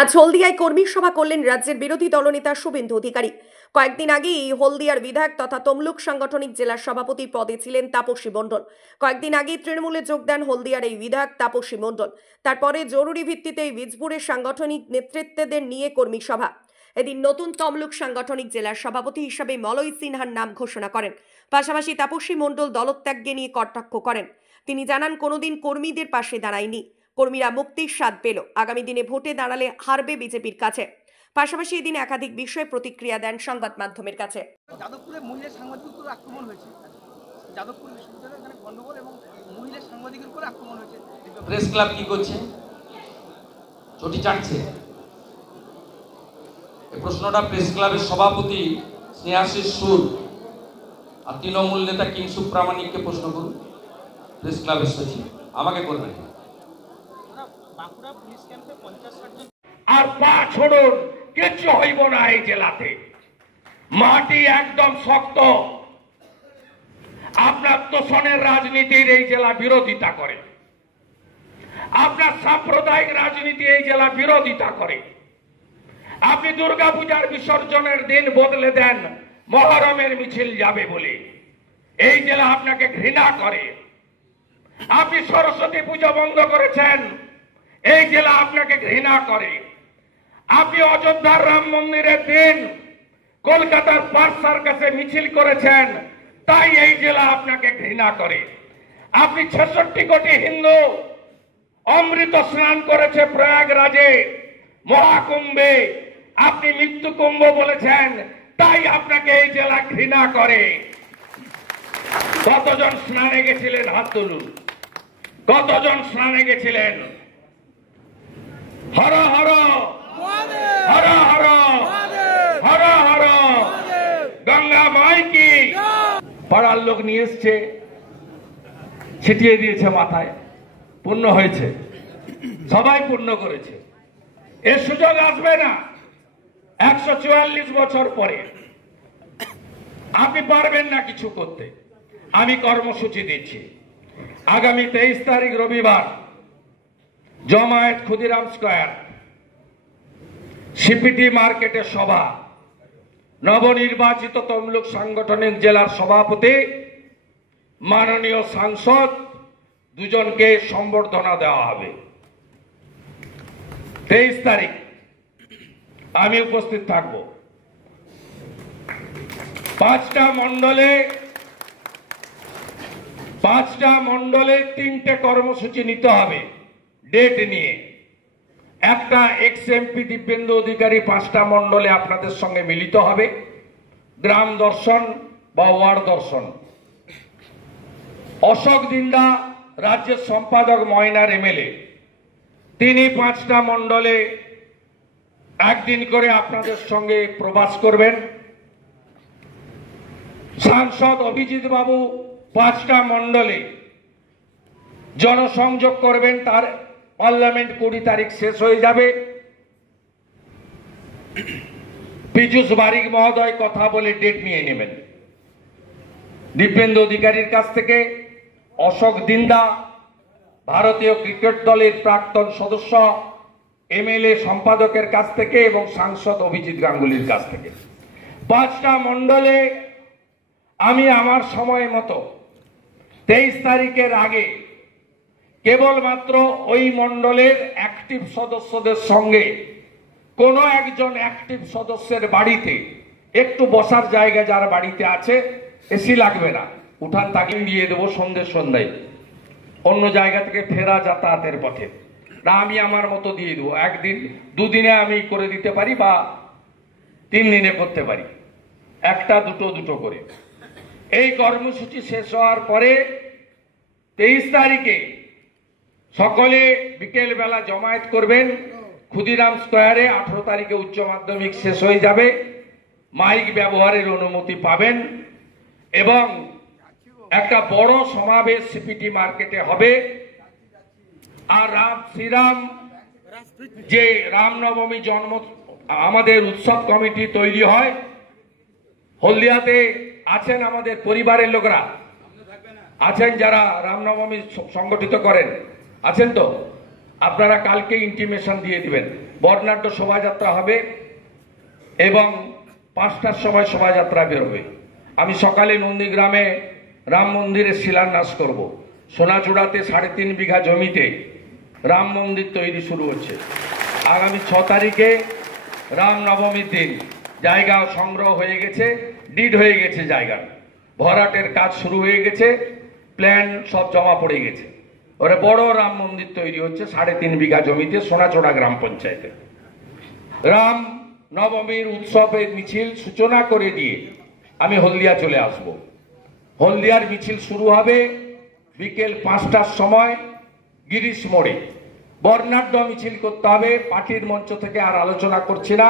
আজ হলদিয়ায় কর্মী সভা করলেন রাজ্যের বিরোধী দলনেতা শুভেন্দু অধিকারী। কয়েকদিন আগেই হলদিয়ার বিধায়ক তথা তমলুক সাংগঠনিক জেলার সভাপতি পদে ছিলেন তাপসী মণ্ডল। কয়েকদিন আগেই তৃণমূলে যোগ দেন হলদিয়ার এই বিধায়ক তাপসী মণ্ডল। তারপরে জরুরি ভিত্তিতে বীজপুরের সাংগঠনিক নেতৃত্বদের নিয়ে কর্মী সভা। এদিন নতুন তমলুক সাংগঠনিক জেলার সভাপতি হিসাবে মলয় সিনহার নাম ঘোষণা করেন। পাশাপাশি তাপসী মণ্ডল দলত্যাগকে নিয়ে কটাক্ষ করেন। তিনি জানান, কোনোদিন কর্মীদের পাশে দাঁড়ায়নি। কর্মীরা মুক্তির স্বাদ পেল, আগামী দিনে ভোটে দাঁড়ালে হারবে বিজেপির কাছে। পাশাপাশি এদিন একাধিক বিষয়ে প্রতিক্রিয়া দেন সংবাদ মাধ্যমের কাছে। যাদবপুরে মহিলা সাংবাদিকের উপর আক্রমণ হয়েছে। যাদবপুর বিশ্ববিদ্যালয়ে এখানে গন্ডগোল এবং মহিলা সাংবাদিকের উপর আক্রমণ হয়েছে। প্রেস ক্লাব কি করছে? চটি চাটছে। এই প্রশ্নটা প্রেস ক্লাবের সভাপতি স্নেহাশিস সুর আর তৃণমূল নেতা কিংসু প্রামাণিককে প্রশ্ন করুন। প্রেস ক্লাবের সচিব আমাকে করবেন। আর পা ছড়ুন, কিচ্ছু হইব না এই জেলাতে। মাটি একদম শক্ত। আপনার তোষণের রাজনীতির এই জেলা বিরোধিতা করে, আপনার সাম্প্রদায়িক রাজনীতি এই জেলা বিরোধিতা করে। আপনি দুর্গাপূজার বিসর্জনের দিন বদলে দেন মহরমের মিছিল যাবে বলে। এই জেলা আপনাকে ঘৃণা করে। আপনি সরস্বতী পুজো বন্ধ করেছেন, এই জেলা আপনাকে ঘৃণা করে। আপনি অযোধ্যার রাম মন্দিরের দিন কলকাতার পার্ক সার্কাসে মিছিল করেছেন, তাই এই জেলা আপনাকে ঘৃণা করে। আপনি 66 কোটি হিন্দু অমৃত স্নান করেছে প্রয়াগরাজে মহাকুম্ভে, আপনি মৃত্যু কুম্ভ বলেছেন, তাই আপনাকে এই জেলা ঘৃণা করে। কতজন স্নানে গেছিলেন? হাত তুলুন। কতজন স্নানে গেছিলেন? হর হর হর হর হর হর গঙ্গা মাই কি। পাড়ার লোক নিয়ে এসছে, ছিটিয়ে দিয়েছে মাথায়, পূর্ণ হয়েছে, সবাই পূর্ণ করেছে। এর সুযোগ আসবে না 144 বছর পরে। আপনি পারবেন না কিছু করতে। আমি কর্মসূচি দিচ্ছি, আগামী 23 তারিখ রবিবার জমায়েত ক্ষুদিরাম স্কয়ার সিপিটি মার্কেটের সভা। নবনির্বাচিত তমলুক সাংগঠনিক জেলার সভাপতি মাননীয় সাংসদ দুজনকে সম্বর্ধনা দেওয়া হবে। 23 তারিখ আমি উপস্থিত থাকব। 5টা মণ্ডলে 3টে কর্মসূচি নিতে হবে ডেট নিয়ে। একটা এক্স-এমপি দিব্যেন্দু অধিকারী 5টা মণ্ডলে আপনাদের সঙ্গে মিলিত হবে, গ্রাম দর্শন বা ওয়ার্ড দর্শন। অশোক দিন্দা রাজ্যের সম্পাদক ময়নার এমএলএ, তিনি 5টা মণ্ডলে একদিন করে আপনাদের সঙ্গে প্রবাস করবেন। সাংসদ অভিজিৎ বাবু 5টা মণ্ডলে জনসংযোগ করবেন। তার পার্লামেন্ট 20 তারিখ শেষ হয়ে যাবে। পীযূষ বারিক মহোদয় কথা বলে ডেট নিয়ে নেবেন। দিব্যেন্দু অধিকারীর কাছ থেকে, অশোক দিন্দা ভারতীয় ক্রিকেট দলের প্রাক্তন সদস্য এমএলএ সম্পাদকের কাছ থেকে এবং সাংসদ অভিজিৎ গাঙ্গুলির কাছ থেকে। 5টা মণ্ডলে আমি আমার সময় মতো 23 তারিখের আগে কেবলমাত্র ওই মণ্ডলের অ্যাক্টিভ সদস্যদের সঙ্গে কোনো একজন অ্যাক্টিভ সদস্যের বাড়িতে একটু বসার জায়গা যার বাড়িতে আছে, এসি লাগবে না, উঠান তাকিয়ে দিয়ে দেবো সন্ধ্যায় অন্য জায়গা থেকে ফেরা যাতায়াতের পথে। না, আমি আমার মতো দিয়ে দেবো। 1 দিন 2 দিনে আমি করে দিতে পারি বা 3 দিনে করতে পারি, 1টা 2টো করে। এই কর্মসূচি শেষ হওয়ার পরে 23 তারিখে সকলে বিকেল বেলা জমায়েত করবেন ক্ষুদিরাম স্কয়ারে। 18 তারিখে উচ্চ মাধ্যমিক শেষ হয়ে যাবে, মাইক ব্যবহারের অনুমতি পাবেন এবং একটা বড় সমাবেশ সিপিটি মার্কেটে হবে। আর শ্রীরাম যে রামনবমী জন্ম আমাদের উৎসব কমিটি তৈরি হয়, হলদিয়াতে আছেন আমাদের পরিবারের লোকরা আছেন যারা রামনবমী সংগঠিত করেন, আছেন তো? আপনারা কালকে ইন্টিমেশন দিয়ে দিবেন। বর্ণাঢ্য শোভাযাত্রা হবে এবং 5টার সময় শোভাযাত্রা বেরোবে। আমি সকালে নন্দীগ্রামে রাম মন্দিরের শিলান্যাস করব। সোনাচূড়াতে 3.5 বিঘা জমিতে রাম মন্দির তৈরি শুরু হচ্ছে। আগামী 6 তারিখে রাম নবমীর দিন জায়গা সংগ্রহ হয়ে গেছে, ডিড হয়ে গেছে, জায়গার ভরাটের কাজ শুরু হয়ে গেছে, প্ল্যান সব জমা পড়ে গেছে। ওরে বড় রাম মন্দির তৈরি হচ্ছে 3.5 বিঘা জমিতে সোনাচূড়া গ্রাম পঞ্চায়েতে। রাম নবমীর উৎসবের মিছিল সূচনা করে দিয়ে আমি হলদিয়া চলে আসব। হলদিয়ার মিছিল শুরু হবে বিকেল 5টার সময় গিরিশ মোড়ে। বর্ণাঢ্য মিছিল করতে হবে। পার্টির মঞ্চ থেকে আর আলোচনা করছি না।